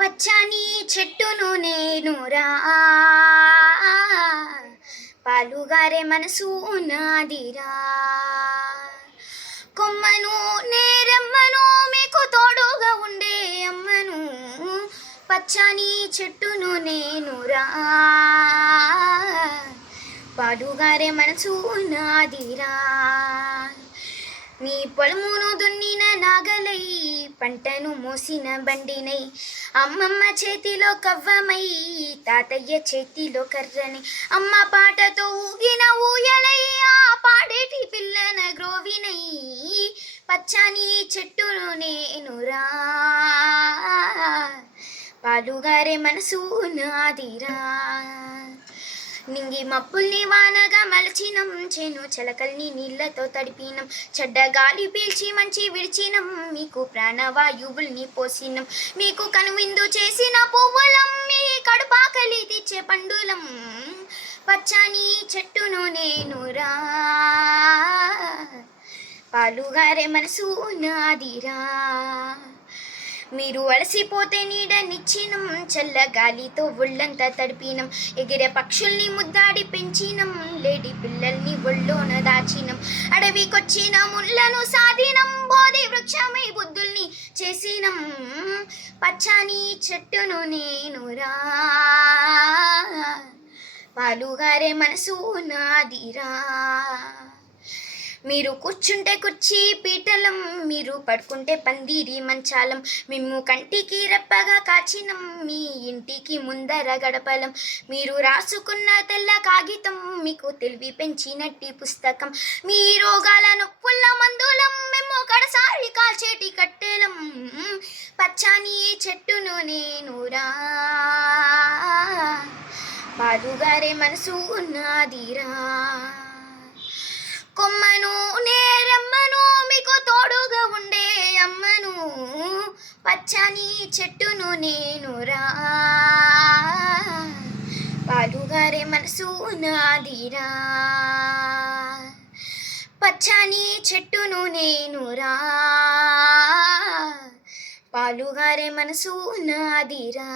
పచ్చని చెట్టును నేనురా, పాలుగారే మనసు నాదిరా. కొమ్మను నేరమ్మను మీకు తోడుగా ఉండే అమ్మను, పచ్చని చెట్టును నేనురా, పాలుగారే మనసు నాదిరా. నీ పొలమును దున్నిన నాగలై, పంటను మోసిన బండినై, అమ్మమ్మ చేతిలో కవ్వమై, తాతయ్య చేతిలో కర్రని, అమ్మ పాటతో ఊగిన ఊయలై, ఆ పాడేటి పిల్లన గ్రోవినై, పచ్చని చెట్టును నేనురా, పాలుగారే మనసు నాదిరా. నింగి మప్పుల్ని వానగా మలచినం, చేను చెలకల్ని నీళ్లతో తడిపినం, చెడ్డ గాలి పీల్చి మంచి విడిచినం, మీకు ప్రాణవాయువుల్ని పోసినం, మీకు కనువిందు చేసిన పువ్వులం, మీ కడుపాకలి తీర్చే పండులం, పచ్చని చెట్టును నేనురా, పాలుగారే మనసు నాదిరా. మీరు అలసిపోతే నీడనిచ్చినం, చల్లగాలితో ఒళ్ళంతా తడిపినం, ఎగిరే పక్షుల్ని ముద్దాడి పెంచినం, లేడి పిల్లల్ని ఒళ్ళోన దాచినం, అడవికొచ్చిన ముళ్ళను సాధినం, బోధి వృక్షమై బుద్ధుల్ని చేసినం, పచ్చని చెట్టును నేనురా, పాలుగారే మనసు నాదిరా. మీరు కూర్చుంటే కుర్చీ పీటలం, మీరు పడుకుంటే పందిరి మంచాలం, మిమ్ము కంటికి రెప్పగా కాచినం, మీ ఇంటికి ముందర గడపలం, మీరు రాసుకున్న తెల్ల కాగితం, మీకు తెలివి పెంచినట్టి పుస్తకం, మీ రోగాల నొప్పుల మందులం, మేము కడసారి కాల్చేటి కట్టెలం, పచ్చని చెట్టును నేనురా, పాలుగారే మనసు నాదిరా. కొమ్మను నేరమ్మను మీకు తోడుగా ఉండే అమ్మను, పచ్చని చెట్టును నేనురా, పాలుగారే మనసు నాదిరా, పచ్చని చెట్టును నేనురా, పాలుగారే మనసు నాదిరా.